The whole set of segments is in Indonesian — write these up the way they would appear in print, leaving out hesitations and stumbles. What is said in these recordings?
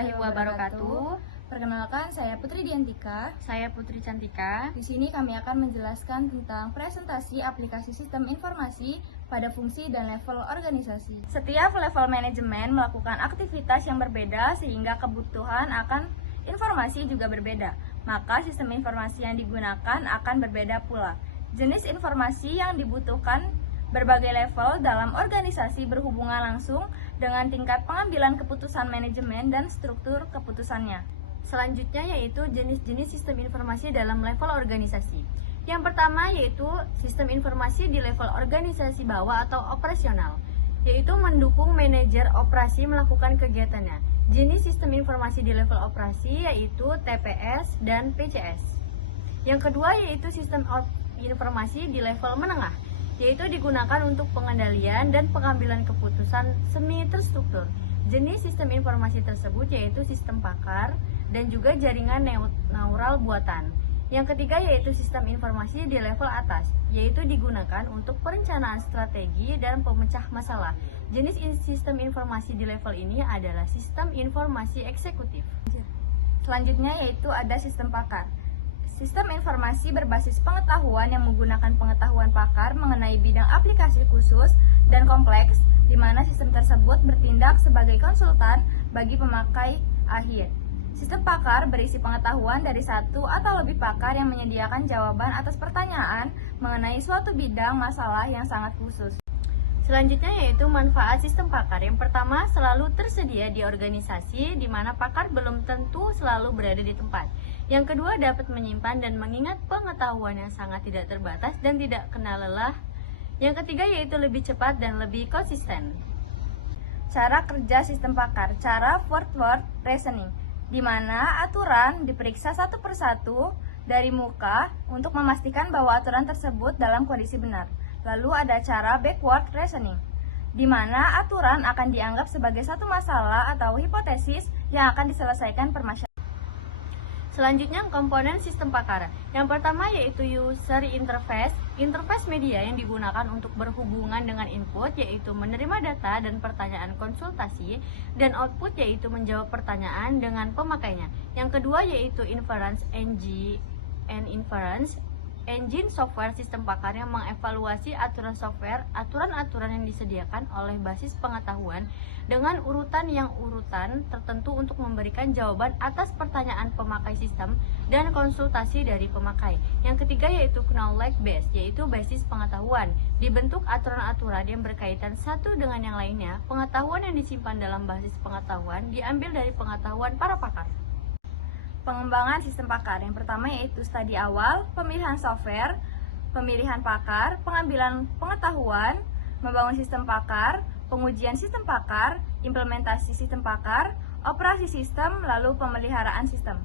warahmatullahi wabarakatuh. Perkenalkan, saya Putri Diantika. Saya Putri Cantika. Di sini kami akan menjelaskan tentang presentasi aplikasi sistem informasi pada fungsi dan level organisasi. Setiap level manajemen melakukan aktivitas yang berbeda sehingga kebutuhan akan informasi juga berbeda. Maka sistem informasi yang digunakan akan berbeda pula. Jenis informasi yang dibutuhkan berbagai level dalam organisasi berhubungan langsung dengan tingkat pengambilan keputusan manajemen dan struktur keputusannya. Selanjutnya yaitu jenis-jenis sistem informasi dalam level organisasi. Yang pertama yaitu sistem informasi di level organisasi bawah atau operasional, yaitu mendukung manajer operasi melakukan kegiatannya. Jenis sistem informasi di level operasi yaitu TPS dan PCS. Yang kedua yaitu sistem informasi di level menengah, yaitu digunakan untuk pengendalian dan pengambilan keputusan semi terstruktur. Jenis sistem informasi tersebut yaitu sistem pakar dan juga jaringan neural buatan. Yang ketiga yaitu sistem informasi di level atas, yaitu digunakan untuk perencanaan strategi dan pemecah masalah. Jenis sistem informasi di level ini adalah sistem informasi eksekutif. Selanjutnya yaitu ada sistem pakar. Sistem informasi berbasis pengetahuan yang menggunakan pengetahuan pakar mengenai bidang aplikasi khusus dan kompleks, di mana sistem tersebut bertindak sebagai konsultan bagi pemakai akhir. Sistem pakar berisi pengetahuan dari satu atau lebih pakar yang menyediakan jawaban atas pertanyaan mengenai suatu bidang masalah yang sangat khusus. Selanjutnya yaitu manfaat sistem pakar. Yang pertama, selalu tersedia di organisasi di mana pakar belum tentu selalu berada di tempat. Yang kedua, dapat menyimpan dan mengingat pengetahuan yang sangat tidak terbatas dan tidak kenal lelah. Yang ketiga yaitu lebih cepat dan lebih konsisten. Cara kerja sistem pakar, cara word reasoning, di mana aturan diperiksa satu persatu dari muka untuk memastikan bahwa aturan tersebut dalam kondisi benar. Lalu ada cara backward reasoning, di mana aturan akan dianggap sebagai satu masalah atau hipotesis yang akan diselesaikan permasalahan. Selanjutnya komponen sistem pakar. Yang pertama yaitu user interface. Interface media yang digunakan untuk berhubungan dengan input yaitu menerima data dan pertanyaan konsultasi, dan output yaitu menjawab pertanyaan dengan pemakainya. Yang kedua yaitu inference engine software sistem pakar yang mengevaluasi aturan-aturan yang disediakan oleh basis pengetahuan dengan urutan tertentu untuk memberikan jawaban atas pertanyaan pemakai sistem dan konsultasi dari pemakai. Yang ketiga yaitu knowledge base, yaitu basis pengetahuan. Dibentuk aturan-aturan yang berkaitan satu dengan yang lainnya. Pengetahuan yang disimpan dalam basis pengetahuan diambil dari pengetahuan para pakar. Pengembangan sistem pakar. Yang pertama yaitu studi awal, pemilihan software, pemilihan pakar, pengambilan pengetahuan, membangun sistem pakar, pengujian sistem pakar, implementasi sistem pakar, operasi sistem, lalu pemeliharaan sistem.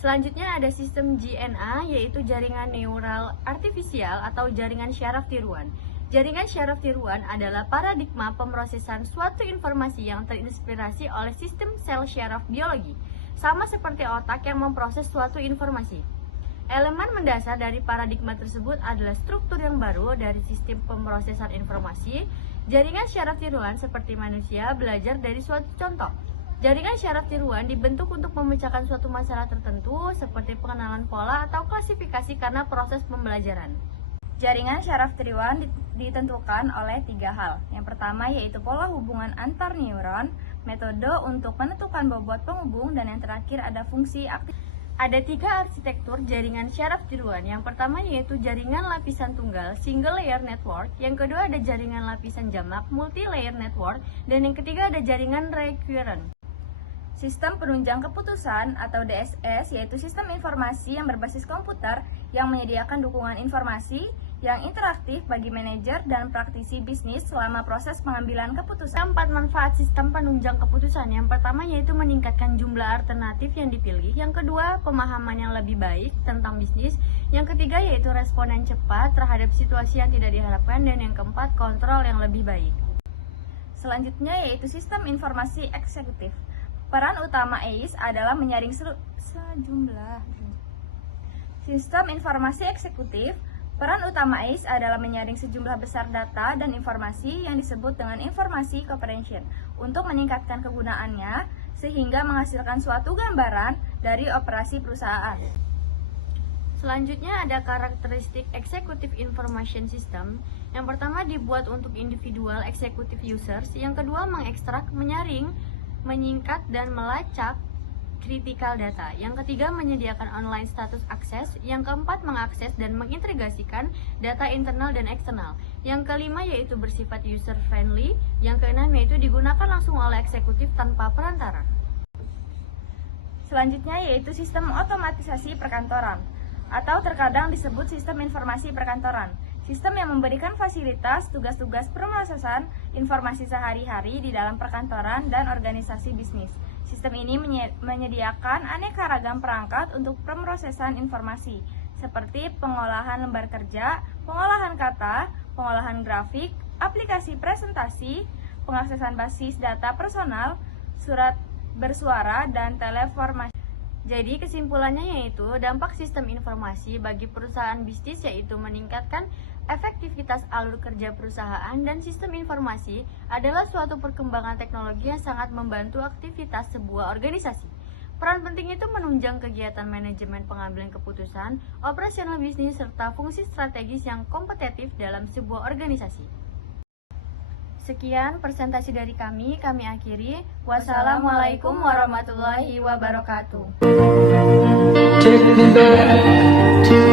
Selanjutnya ada sistem JNA, yaitu jaringan neural artifisial atau jaringan syaraf tiruan. Jaringan syaraf tiruan adalah paradigma pemrosesan suatu informasi yang terinspirasi oleh sistem sel syaraf biologi, sama seperti otak yang memproses suatu informasi. Elemen mendasar dari paradigma tersebut adalah struktur yang baru dari sistem pemrosesan informasi. Jaringan syaraf tiruan seperti manusia belajar dari suatu contoh. Jaringan syaraf tiruan dibentuk untuk memecahkan suatu masalah tertentu seperti pengenalan pola atau klasifikasi karena proses pembelajaran. Jaringan syaraf tiruan ditentukan oleh 3 hal. Yang pertama yaitu pola hubungan antar neuron, metode untuk menentukan bobot penghubung, dan yang terakhir ada fungsi aktif. Ada 3 arsitektur jaringan syaraf tiruan. Yang pertama yaitu jaringan lapisan tunggal single layer network, yang kedua ada jaringan lapisan jamak multi layer network, dan yang ketiga ada jaringan recurrent. Sistem penunjang keputusan atau DSS yaitu sistem informasi yang berbasis komputer yang menyediakan dukungan informasi yang interaktif bagi manajer dan praktisi bisnis selama proses pengambilan keputusan. 4 manfaat sistem penunjang keputusan. Yang pertama yaitu meningkatkan jumlah alternatif yang dipilih. Yang kedua, pemahaman yang lebih baik tentang bisnis. Yang ketiga yaitu respon yang cepat terhadap situasi yang tidak diharapkan. Dan yang keempat, kontrol yang lebih baik. Selanjutnya yaitu sistem informasi eksekutif. Peran utama ACE adalah menyaring sejumlah. Sistem informasi eksekutif. Peran utama ACE adalah menyaring sejumlah besar data dan informasi yang disebut dengan informasi cooperation. Untuk meningkatkan kegunaannya, sehingga menghasilkan suatu gambaran dari operasi perusahaan. Selanjutnya ada karakteristik Executive Information System. Yang pertama dibuat untuk individual executive users, yang kedua mengekstrak, menyaring, menyingkat, dan melacak critical data. Yang ketiga menyediakan online status access. Yang keempat mengakses dan mengintegrasikan data internal dan eksternal. Yang kelima yaitu bersifat user friendly. Yang keenam yaitu digunakan langsung oleh eksekutif tanpa perantara. Selanjutnya yaitu sistem otomatisasi perkantoran, atau terkadang disebut sistem informasi perkantoran. Sistem yang memberikan fasilitas tugas-tugas pemrosesan informasi sehari-hari di dalam perkantoran dan organisasi bisnis. Sistem ini menyediakan aneka ragam perangkat untuk pemrosesan informasi, seperti pengolahan lembar kerja, pengolahan kata, pengolahan grafik, aplikasi presentasi, pengaksesan basis data personal, surat bersuara, dan teleformasi. Jadi kesimpulannya yaitu dampak sistem informasi bagi perusahaan bisnis yaitu meningkatkan efektivitas alur kerja perusahaan, dan sistem informasi adalah suatu perkembangan teknologi yang sangat membantu aktivitas sebuah organisasi. Peran penting itu menunjang kegiatan manajemen pengambilan keputusan, operasional bisnis, serta fungsi strategis yang kompetitif dalam sebuah organisasi. Sekian presentasi dari kami akhiri. Wassalamualaikum warahmatullahi wabarakatuh. Take me back to